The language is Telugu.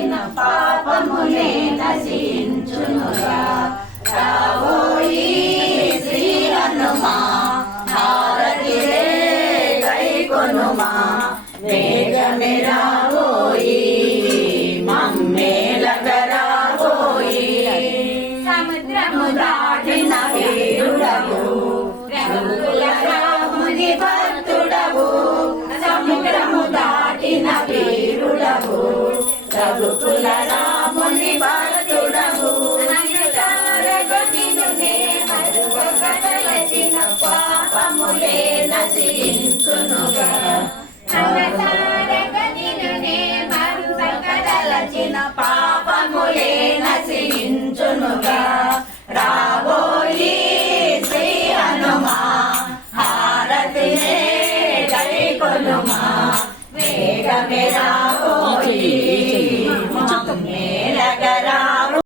తలచిన పాపములే నశించునుగా రావోయి శ్రీ హనుమా హారతి గైకొనుమా వేగమే రావోయి మమ్మేలగరావోయి సముద్రము దాటిన వీరుడవు రఘుకుల రాముని భక్తుడవు సముద్రము దాటిన వీరుడవు రఘుకుల రాముని భక్తుడవు తలచిన పాపములే నశించునుగా తలచిన పాపములే నశించునుగా రావోయి శ్రీ హనుమా హారతి గైకొనుమా వేగమే